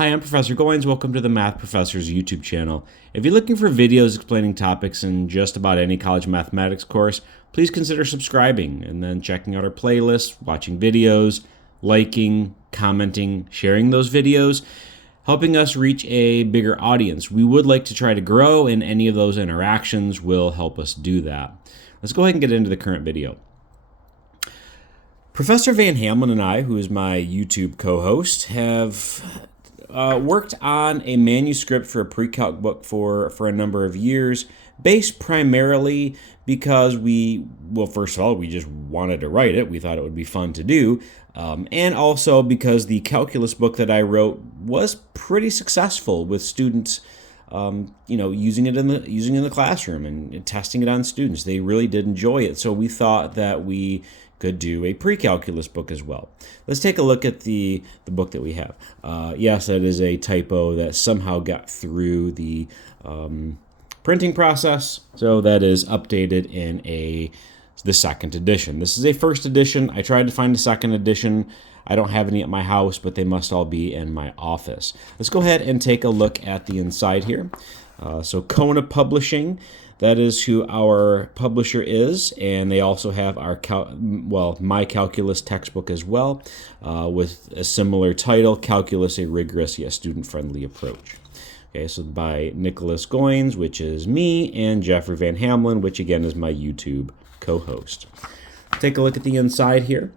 Hi, I'm Professor Goins. Welcome to the Math Professor's YouTube channel. If you're looking for videos explaining topics in just about any college mathematics course, please consider subscribing and then checking out our playlist, watching videos, liking, commenting, sharing those videos, helping us reach a bigger audience. We would like to try to grow, and any of those interactions will help us do that. Let's go ahead and get into the current video. Professor Van Hamlin and I, who is my YouTube co-host, have worked on a manuscript for a pre-calc book for a number of years, based primarily because first of all, we just wanted to write it. We thought it would be fun to do. And also because the calculus book that I wrote was pretty successful with students, using it in the classroom and testing it on students. They really did enjoy it. So we thought that we could do a pre-calculus book as well. Let's take a look at the book that we have. Yes, that is a typo that somehow got through the printing process. So that is updated in the second edition. This is a first edition. I tried to find a second edition. I don't have any at my house, but they must all be in my office. Let's go ahead and take a look at the inside here. So Kona Publishing, that is who our publisher is, and they also have our my calculus textbook as well, with a similar title, Calculus: A Rigorous Yet Student-Friendly Approach. Okay, so by Nicholas Goins, which is me, and Jeffrey Van Hamlin, which again is my YouTube co-host. Take a look at the inside here.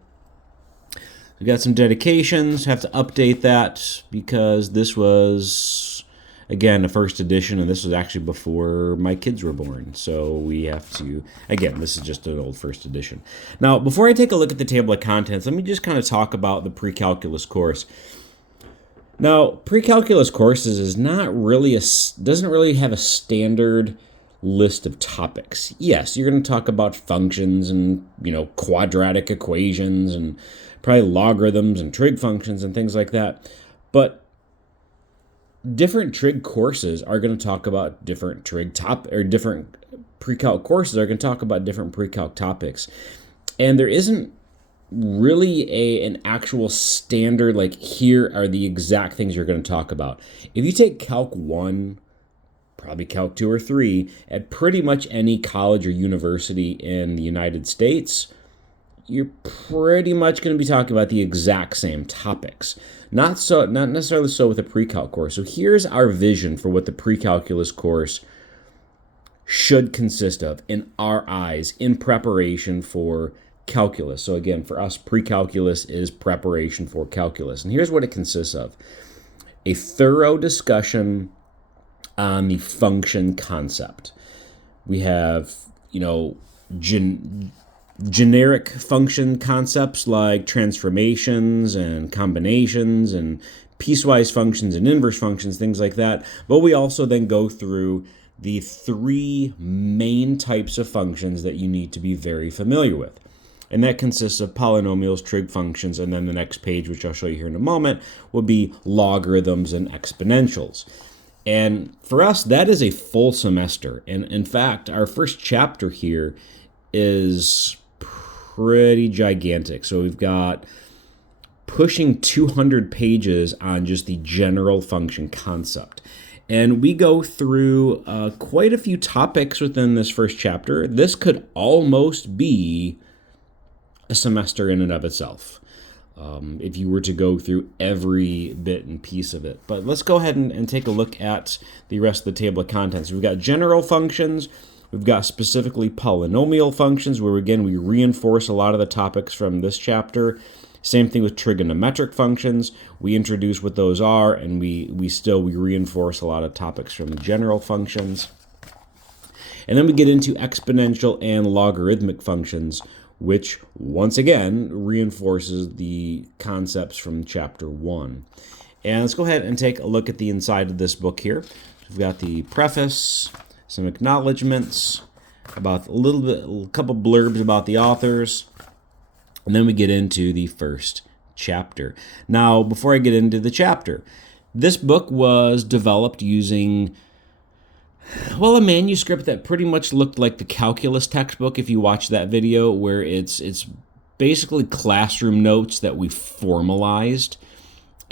We've got some dedications. Have to update that because this was, again, a first edition, and this was actually before my kids were born. So we have to, again, this is just an old first edition. Now, before I take a look at the table of contents, let me just kind of talk about the pre-calculus course. Now, pre-calculus courses doesn't really have a standard list of topics. Yes, you're going to talk about functions and, quadratic equations and probably logarithms and trig functions and things like that. But different trig courses are going to talk about different different pre-calc courses are going to talk about different pre-calc topics. And there isn't really an actual standard, like here are the exact things you're going to talk about. If you take Calc 1, probably Calc 2 or 3, at pretty much any college or university in the United States, you're pretty much going to be talking about the exact same topics. Not necessarily so with a pre-calc course. So here's our vision for what the pre-calculus course should consist of in our eyes in preparation for calculus. So again, for us, pre-calculus is preparation for calculus. And here's what it consists of: a thorough discussion on the function concept. We have, generic function concepts like transformations and combinations and piecewise functions and inverse functions, things like that. But we also then go through the three main types of functions that you need to be very familiar with. And that consists of polynomials, trig functions, and then the next page, which I'll show you here in a moment, will be logarithms and exponentials. And for us, that is a full semester. And in fact, our first chapter here is pretty gigantic. So we've got pushing 200 pages on just the general function concept. And we go through quite a few topics within this first chapter. This could almost be a semester in and of itself, if you were to go through every bit and piece of it. But let's go ahead and take a look at the rest of the table of contents. We've got general functions. We've got specifically polynomial functions, where again we reinforce a lot of the topics from this chapter. Same thing with trigonometric functions. We introduce what those are, and we reinforce a lot of topics from general functions. And then we get into exponential and logarithmic functions, which once again reinforces the concepts from chapter 1. And let's go ahead and take a look at the inside of this book here. We've got the preface, some acknowledgments, about a couple blurbs about the authors, and then we get into the first chapter. Now, before I get into the chapter, this book was developed using a manuscript that pretty much looked like the calculus textbook, if you watch that video, where it's basically classroom notes that we formalized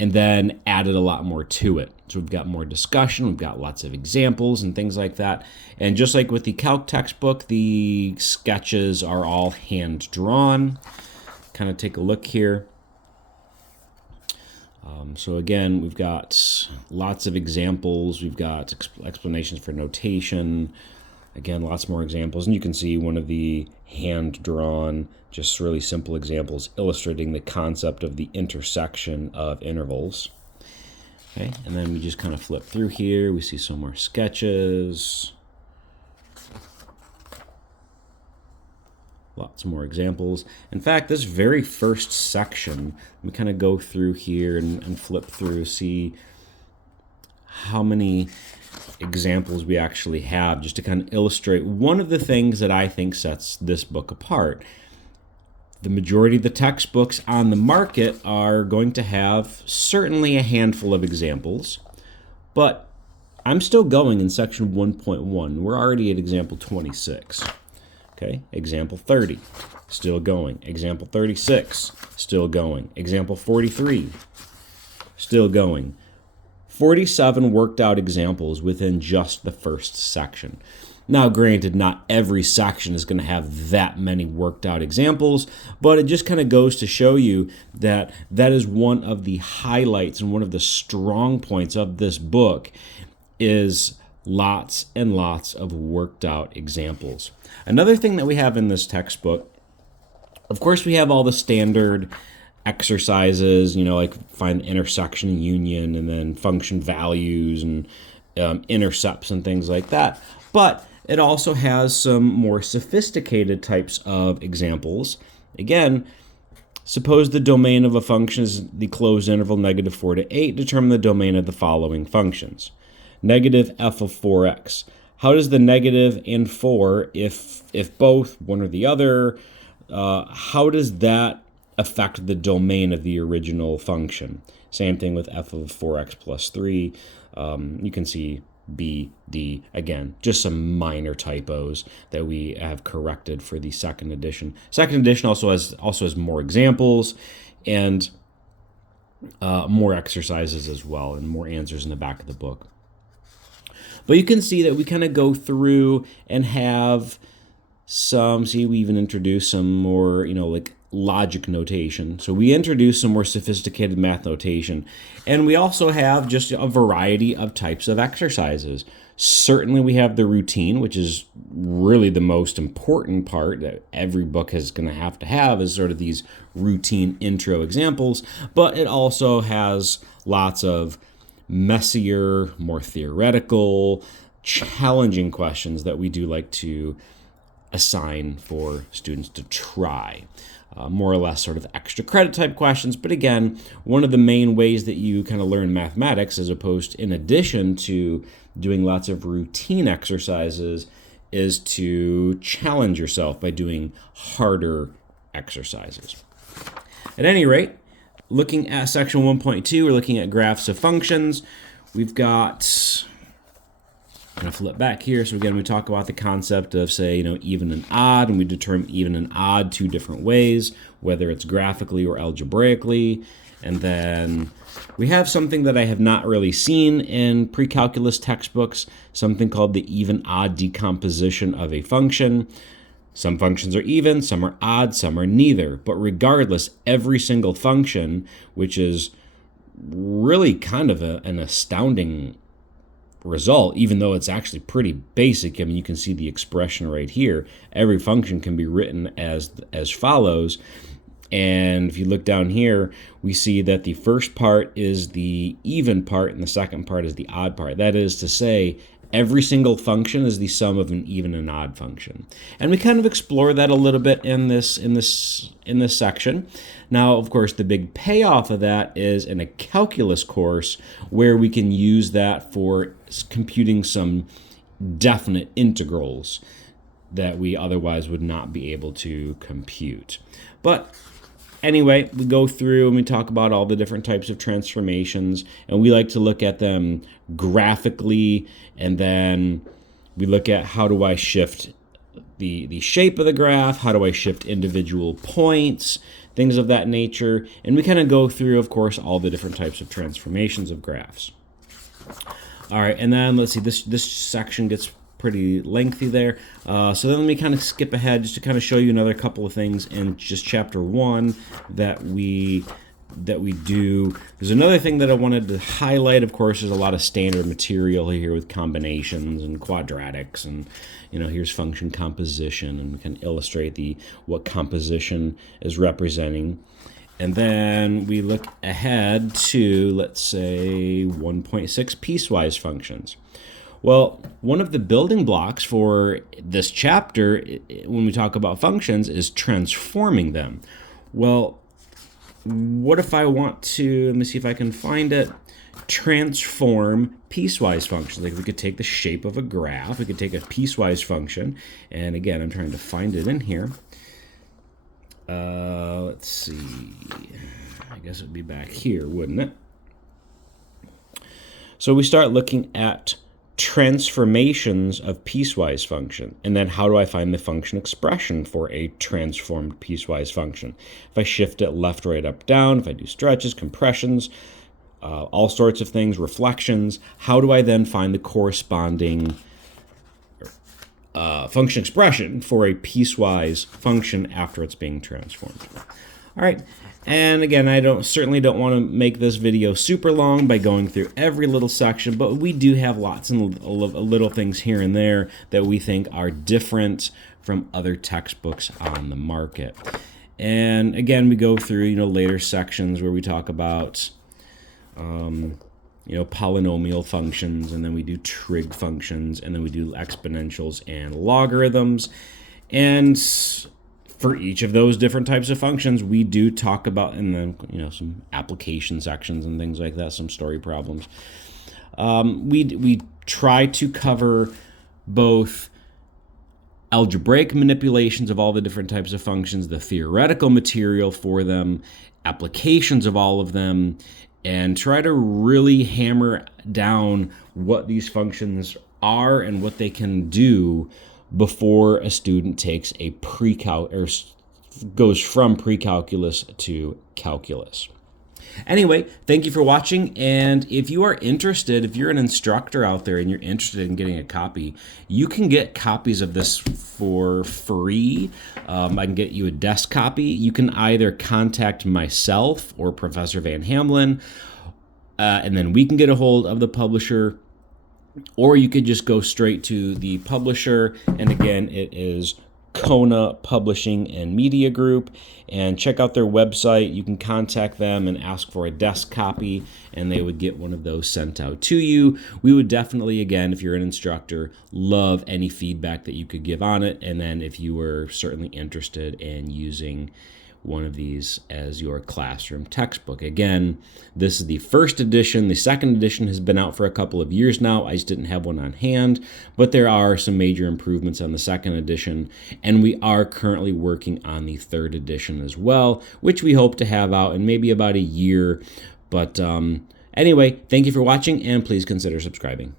and then added a lot more to it. So we've got more discussion, we've got lots of examples and things like that. And just like with the calc textbook, the sketches are all hand-drawn. Kind of take a look here. So again, we've got lots of examples. We've got explanations for notation. Again, lots more examples. And you can see one of the hand-drawn, just really simple examples illustrating the concept of the intersection of intervals. Okay, and then we just kind of flip through here. We see some more sketches. Lots more examples. In fact, this very first section, we kind of go through here and flip through, see how many examples we actually have, just to kind of illustrate one of the things that I think sets this book apart. The majority of the textbooks on the market are going to have certainly a handful of examples, but I'm still going in section 1.1. We're already at example 26. Okay, example 30, still going. Example 36, still going. Example 43, still going. 47 worked out examples within just the first section. Now, granted, not every section is going to have that many worked out examples, but it just kind of goes to show you that that is one of the highlights and one of the strong points of this book is lots and lots of worked out examples. Another thing that we have in this textbook, of course, we have all the standard exercises, like find the intersection and union, and then function values and intercepts and things like that. But it also has some more sophisticated types of examples. Again, suppose the domain of a function is the closed interval -4 to 8. Determine the domain of the following functions. Negative f of 4x. How does the negative and 4, if both, one or the other, how does that affect the domain of the original function? Same thing with f of 4x plus 3. You can see B, D, again, just some minor typos that we have corrected for the second edition. Second edition also has more examples and more exercises as well, and more answers in the back of the book. But you can see that we kind of go through and have we even introduce some more, like logic notation. So we introduce some more sophisticated math notation. And we also have just a variety of types of exercises. Certainly we have the routine, which is really the most important part that every book is going to have is sort of these routine intro examples. But it also has lots of messier, more theoretical, challenging questions that we do like to assign for students to try. More or less sort of extra credit type questions. But again, one of the main ways that you kind of learn mathematics, as opposed in addition to doing lots of routine exercises, is to challenge yourself by doing harder exercises. At any rate, looking at section 1.2, we're looking at graphs of functions. We've got, I'm going to flip back here. So again, we talk about the concept of, say, even and odd, and we determine even and odd two different ways, whether it's graphically or algebraically. And then we have something that I have not really seen in pre-calculus textbooks, something called the even-odd decomposition of a function. Some functions are even, some are odd, some are neither. But regardless, every single function, which is really kind of an astounding result, even though it's actually pretty basic. I mean, you can see the expression right here. Every function can be written as follows. And if you look down here, we see that the first part is the even part and the second part is the odd part. That is to say, every single function is the sum of an even and odd function. And we kind of explore that a little bit in this section. Now, of course, the big payoff of that is in a calculus course where we can use that for computing some definite integrals that we otherwise would not be able to compute. But anyway, we go through and we talk about all the different types of transformations, and we like to look at them graphically, and then we look at how do I shift the shape of the graph, how do I shift individual points, things of that nature. And we kind of go through, of course, all the different types of transformations of graphs. All right, and then let's see, this section gets pretty lengthy there. So then let me kind of skip ahead just to kind of show you another couple of things in just chapter 1 that we do. There's another thing that I wanted to highlight. Of course, there's a lot of standard material here with combinations and quadratics, and here's function composition, and we can illustrate what composition is representing. And then we look ahead to, let's say, 1.6 piecewise functions. Well, one of the building blocks for this chapter, when we talk about functions, is transforming them. Well, what if I want to, let me see if I can find it, transform piecewise functions? Like, we could take the shape of a graph, we could take a piecewise function, and again, I'm trying to find it in here. Let's see, I guess it would be back here, wouldn't it? So we start looking at transformations of piecewise function, and then how do I find the function expression for a transformed piecewise function? If I shift it left, right, up, down, if I do stretches, compressions, all sorts of things, reflections, how do I then find the corresponding function expression for a piecewise function after it's being transformed? All right, and again, I certainly don't want to make this video super long by going through every little section, but we do have lots of little things here and there that we think are different from other textbooks on the market. And again, we go through later sections where we talk about polynomial functions, and then we do trig functions, and then we do exponentials and logarithms. And for each of those different types of functions, we do talk about, and then some application sections and things like that, some story problems. We try to cover both algebraic manipulations of all the different types of functions, the theoretical material for them, applications of all of them, and try to really hammer down what these functions are and what they can do before a student takes a goes from pre-calculus to calculus. Anyway, thank you for watching, and if you are interested, if you're an instructor out there and you're interested in getting a copy, you can get copies of this for free. I can get you a desk copy. You can either contact myself or Professor Van Hamlin, and then we can get a hold of the publisher, or you could just go straight to the publisher, and again, it is Kona Publishing and Media Group, and check out their website. You can contact them and ask for a desk copy, and they would get one of those sent out to you. We would definitely, again, if you're an instructor, love any feedback that you could give on it, and then if you were certainly interested in using one of these as your classroom textbook. Again, this is the first edition. The second edition has been out for a couple of years now. I just didn't have one on hand, but there are some major improvements on the second edition, and we are currently working on the third edition as well, which we hope to have out in maybe about a year. But anyway, thank you for watching, and please consider subscribing.